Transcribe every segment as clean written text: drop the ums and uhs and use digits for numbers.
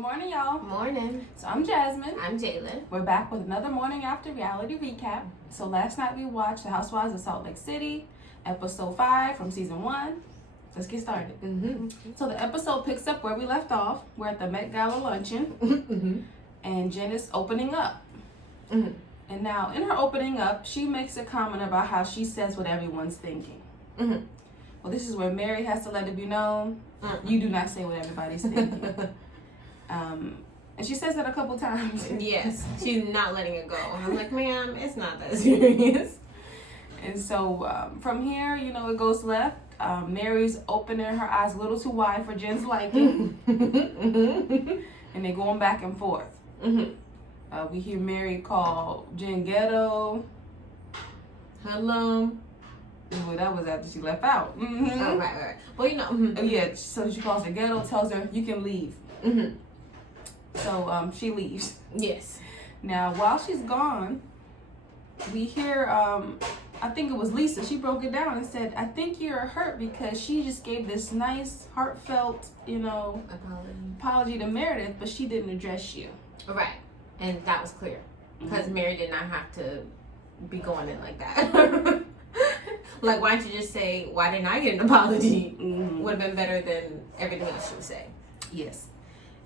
Good morning, y'all. Morning. So I'm Jasmine. I'm Jalen. We're back with another morning after reality recap. So last night we watched The Housewives of Salt Lake City, episode 5 from season 1. Let's get started. So the episode picks up where we left off. We're at the Met Gala luncheon, and Jen is opening up. And now in her opening up, she makes a comment about how she says what everyone's thinking. Well, this is where Mary has to let it be known, you do not say what everybody's thinking. And she says that a couple times. Yes, she's not letting it go. I'm like, ma'am, it's not that serious. And so from here, it goes left. Mary's opening her eyes a little too wide for Jen's liking. And they're going back and forth. We hear Mary call Jen ghetto. Hello. Well, that was after she left out. Oh, right. Well, Yeah, so she calls her ghetto, tells her, you can leave. So she leaves. Yes. Now, while she's gone, we hear, I think it was Lisa, she broke it down and said, I think you're hurt because she just gave this nice, heartfelt, apology to Meredith, but she didn't address you. Right. And that was clear. Because Mary did not have to be going in like that. Like, why don't you just say, why didn't I get an apology? Would have been better than everything else she would say. Yes.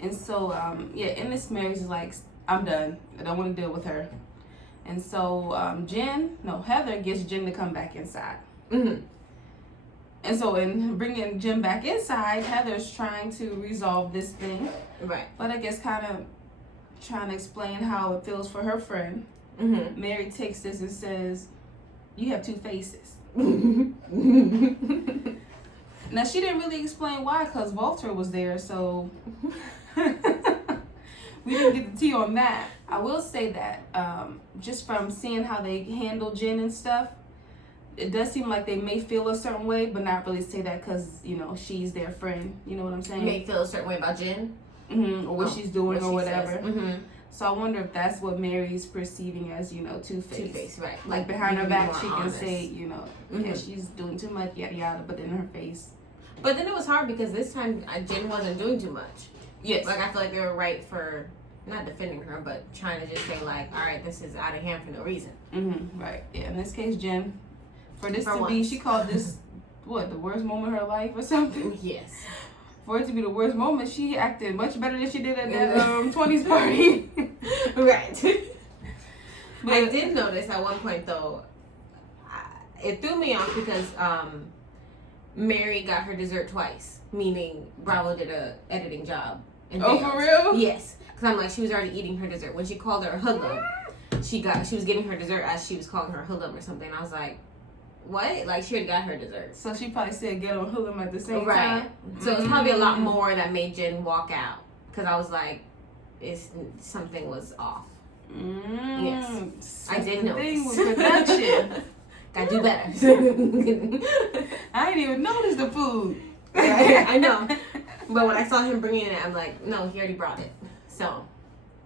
And so, in this Mary's is like, I'm done. I don't want to deal with her. And so, Heather gets Jen to come back inside. And so, in bringing Jen back inside, Heather's trying to resolve this thing. Right. But I guess kind of trying to explain how it feels for her friend. Mary takes this and says, you have two faces. Now, she didn't really explain why, because Walter was there, so we didn't get the tea on that. I will say that just from seeing how they handle Jen and stuff, it does seem like they may feel a certain way, but not really say that because, she's their friend. You know what I'm saying? May feel a certain way about Jen? Or what she's doing or whatever. Says. So I wonder if that's what Mary's perceiving as, two-faced. Two-faced, right. Like behind her back, she honest. can say, yeah, she's doing too much, yada, yada, but in her face. But then it was hard because this time Jen wasn't doing too much. Yes. Like, I feel like they were right for not defending her, but trying to just say, like, all right, this is out of hand for no reason. Right. Yeah, in this case, Jen, for this For to be, she called this, the worst moment of her life or something? Yes. For it to be the worst moment, she acted much better than she did at that 20s party. Right. But I did notice at one point, though, it threw me off because Mary got her dessert twice, meaning Bravo did a editing job. Oh, for real? Yes. Because I'm like, she was already eating her dessert. When she called her a hoodlum, she was getting her dessert as she was calling her a hoodlum or something. I was like, what? Like, she already got her dessert. So she probably said get on Hulu at the same right. time. So it's probably a lot more that made Jen walk out. Because I was like, something was off. Yes. I did notice. Thing with production. Gotta do better. I didn't even notice the food. I know. But when I saw him bringing it, I'm like, no, he already brought it. So,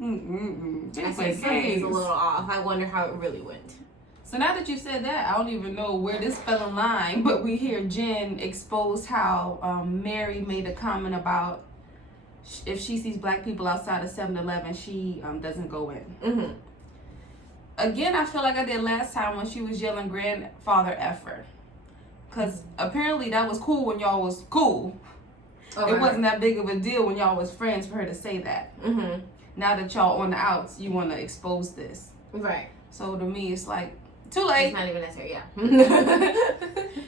I said something's a little off. I wonder how it really went. So now that you said that, I don't even know where this fell in line, but we hear Jen expose how Mary made a comment about if she sees black people outside of 7-Eleven, she doesn't go in. Again, I feel like I did last time when she was yelling grandfather effer. Because apparently that was cool when y'all was cool. Okay. It wasn't that big of a deal when y'all was friends for her to say that. Now that y'all on the outs, you want to expose this. Right. So to me, it's like, too late. It's not even necessary, yeah.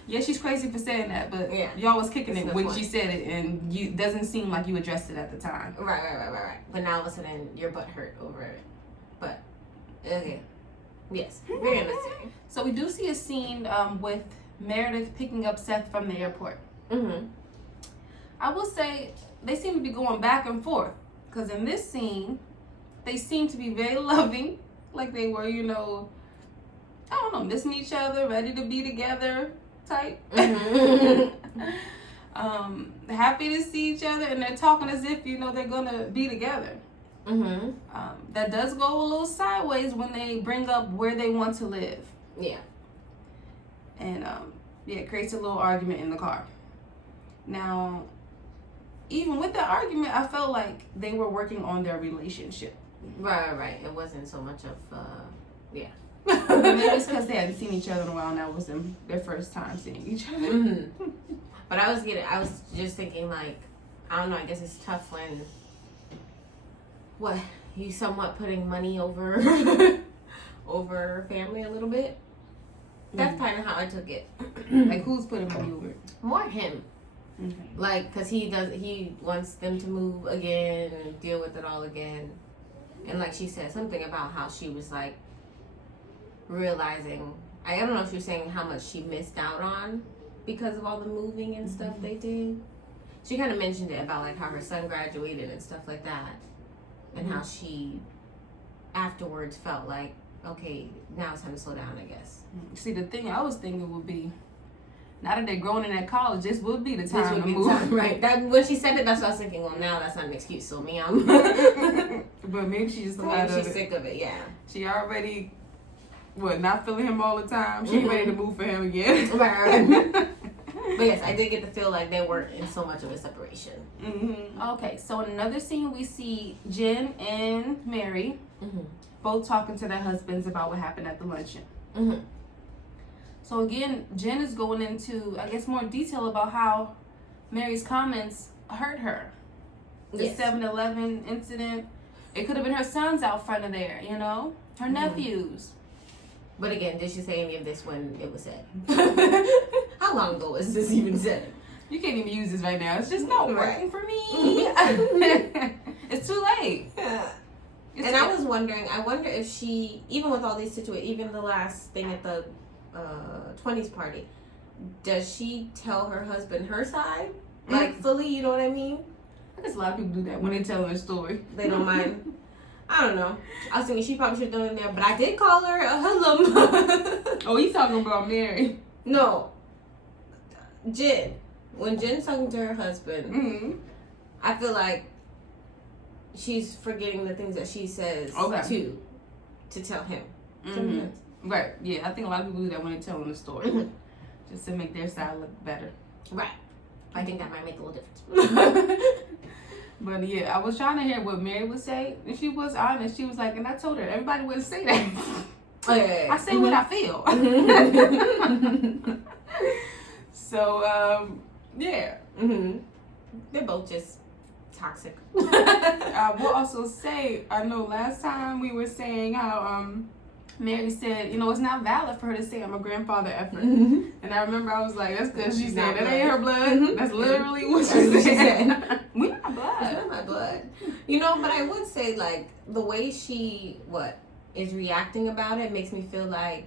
Yeah, she's crazy for saying that, but y'all was kicking it when she said it, and you doesn't seem like you addressed it at the time. Right. But now all of a sudden, your butt hurt over it. But, okay. Yes, very unnecessary. So we do see a scene with Meredith picking up Seth from the airport. I will say, they seem to be going back and forth, because in this scene, they seem to be very loving, like they were, I don't know, missing each other, ready to be together type. Happy to see each other, and they're talking as if, they're going to be together. That does go a little sideways when they bring up where they want to live. Yeah. And, it creates a little argument in the car. Now, even with the argument, I felt like they were working on their relationship. Right. It wasn't so much of, yeah. Maybe it's because they hadn't seen each other in a while, and that was their first time seeing each other. Mm-hmm. But I was just thinking, like, I don't know, I guess it's tough when, you somewhat putting money over over family a little bit. That's kind of how I took it. Like, who's putting money over it? More him. Okay. Like, because he wants them to move again and deal with it all again. And like she said something about how she was like realizing, I don't know if she was saying how much she missed out on because of all the moving and stuff they did. She kind of mentioned it about like how her son graduated and stuff like that, and how she afterwards felt like, okay, now it's time to slow down, I guess. See, the thing I was thinking would be, now that they're grown in that college, this would be the time This would to be move. time, right? That when she said it, that's what I was thinking. Well, now that's not an excuse, so me, I'm. But maybe she's She's sick of it, yeah. She already, not feeling him all the time. She ready to move for him again. Right. But yes, I did get to feel like they weren't in so much of a separation. Mm-hmm. Okay, so in another scene, we see Jen and Mary both talking to their husbands about what happened at the luncheon. So again, Jen is going into, I guess, more detail about how Mary's comments hurt her. The 7-Eleven incident. It could have been her sons out front of there, her nephews. But again, did she say any of this when it was said? How long ago was this even said? You can't even use this right now. It's just not working for me. It's too late. And I was wondering, I wonder if she, even with all these situations, even the last thing at the 20s party, does she tell her husband her side? Like, fully, you know what I mean? I guess a lot of people do that when they tell their story. They don't mind. I don't know. I was thinking she probably should have done it there, but I did call her a hoodlum. Oh, you talking about Mary? No. Jen. When Jen's talking to her husband, I feel like she's forgetting the things that she says to tell him. Right. Yeah, I think a lot of people do that when they're telling the story. Just to make their side look better. Right. I think that might make a little difference. But yeah, I was trying to hear what Mary would say, and she was honest. She was like, and I told her, everybody wouldn't say that. Oh, yeah. I say what I feel. So, yeah. They're both just toxic. I will also say, I know last time we were saying how Mary said, it's not valid for her to say I'm a grandfather effort. And I remember I was like, that's because she said that ain't her blood. That's literally what she said. We not blood. It's not my blood. But I would say, like, the way she, is reacting about it makes me feel like,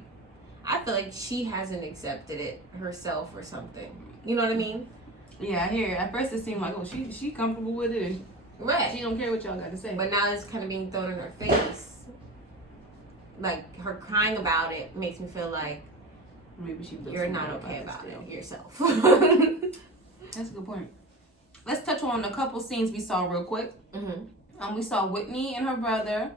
I feel like she hasn't accepted it herself or something. You know what I mean? Yeah, I hear it. At first it seemed like, oh, she comfortable with it. And right. She don't care what y'all got to say. But now it's kind of being thrown in her face. Like, her crying about it makes me feel like maybe you're not okay about it yourself. That's a good point. Let's touch on a couple scenes we saw real quick. We saw Whitney and her brother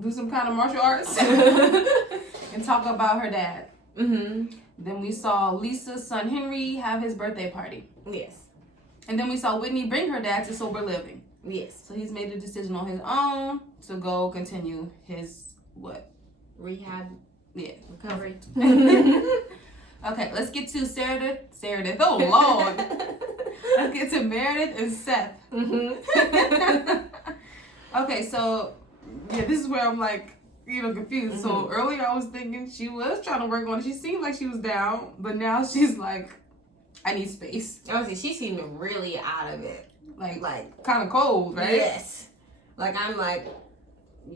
do some kind of martial arts and talk about her dad. Then we saw Lisa's son Henry have his birthday party. Yes. And then we saw Whitney bring her dad to sober living. Yes. So he's made a decision on his own to go continue his rehab. Yeah. Recovery. Okay, let's get to Meredith. Oh, Lord. Let's get to Meredith and Seth. Okay, so, yeah, this is where I'm like, confused. So earlier I was thinking she was trying to work on it. She seemed like she was down, but now she's like, I need space. She seemed really out of it. Like kind of cold, right? Yes. Like, I'm like,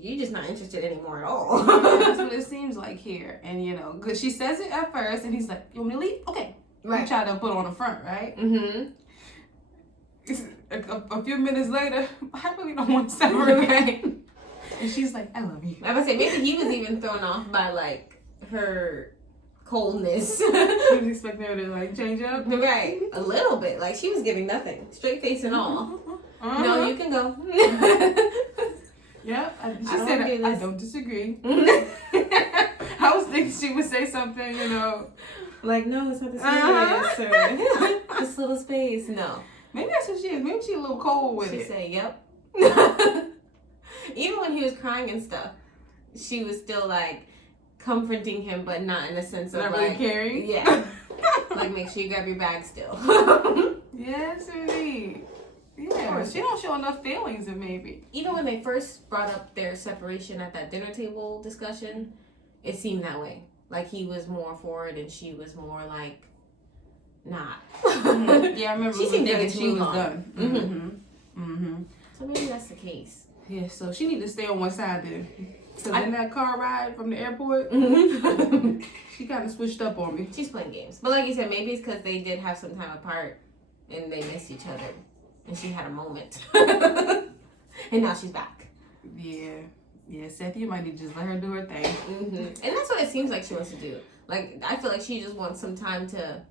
you're just not interested anymore at all. That's what it seems like here. And, because she says it at first, and he's like, you want me to leave? Okay. Right. You try to put on the front, right? A few minutes later, I really don't want to separate. And she's like, I love you. I would say maybe he was even thrown off by, like, her coldness. He was expecting her to, change up? Right. A little bit. Like, she was giving nothing. Straight face and all. No, you can go. Yeah, she said, I don't disagree. I was thinking she would say something, Like, no, it's not the serious, or this little space. No. Maybe that's what she is. Maybe she a little cold with She it. said, "Yep." Even when he was crying and stuff, she was still like comforting him, but not in a sense of Not like really caring. Yeah, like make sure you grab your bag still. Yes, indeed. Yeah, she don't show enough feelings, and maybe. Even when they first brought up their separation at that dinner table discussion, it seemed that way. Like he was more for it, and she was more like not. Yeah, I remember She seemed thinking ready to she move was on. done. Mm-hmm. So maybe that's the case. Yeah, so she need to stay on one side then. So in that car ride from the airport, she kind of switched up on me. She's playing games, but like you said, maybe it's because they did have some time apart, and they missed each other, and she had a moment, and now she's back. Yeah, Seth, you might need to just let her do her thing. And that's what it seems like she wants to do. Like I feel like she just wants some time to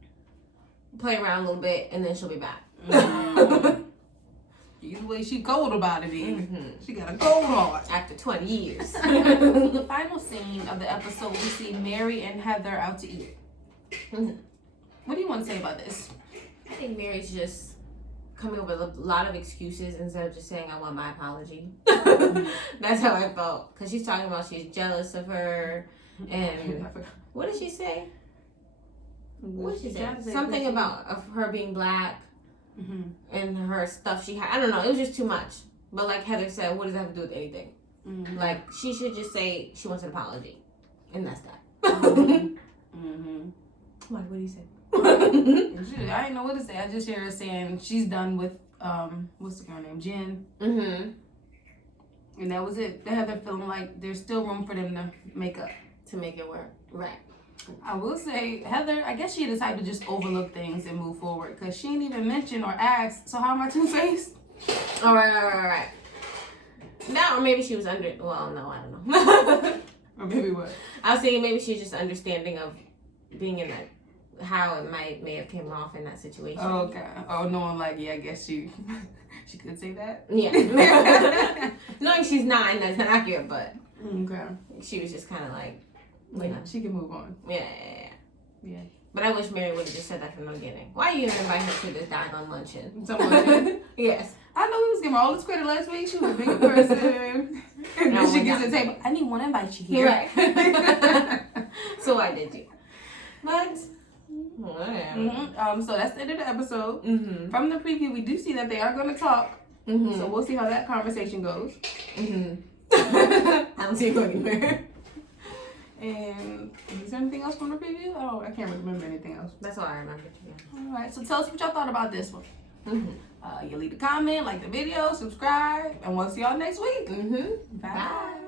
play around a little bit, and then she'll be back. Either way, she cold about it. Even she got a cold heart. After 20 years. The final scene of the episode, we see Mary and Heather out to eat. What do you want to say about this? I think Mary's just coming up with a lot of excuses instead of just saying, "I want my apology." That's how I felt. Because she's talking about she's jealous of her. And what did she say? What did she say? Something about of her being black and her stuff she had. I don't know. It was just too much. But like Heather said, what does that have to do with anything? Like, she should just say she wants an apology. And that's that. What do you say? I didn't know what to say. I just hear her saying she's done with what's the girl name, Jen. And that was it. They had her feeling like there's still room for them to make up, To make it work. Right. I will say Heather, I guess she decided to just overlook things and move forward because she didn't even mention or ask, so how am I two-faced? All right. Now, or maybe she was well, no, I don't know. Or maybe what? I was thinking maybe she's just understanding of being in that, how it may have came off in that situation. Oh, okay. Oh, knowing like, yeah, I guess she could say that. Yeah. Knowing she's not, and that's not accurate, but Okay. she was just kind of like, Yeah, she can move on. Yeah. But I wish Mary would have just said that from the beginning. Why you even invite her to this dine on luncheon? Someone did. Yes. I know we was giving her all this credit last week. She was a bigger person. And then she gets to the table. I didn't want to invite you here. Right. So why did you? But whatever. So that's the end of the episode. From the preview, we do see that they are going to talk. So we'll see how that conversation goes. I don't see it going anywhere. And is there anything else from the preview? Oh, I can't remember anything else. That's all I remember. All right, so tell us what y'all thought about this one. You leave a comment, like the video, subscribe, and we'll see y'all next week. Bye.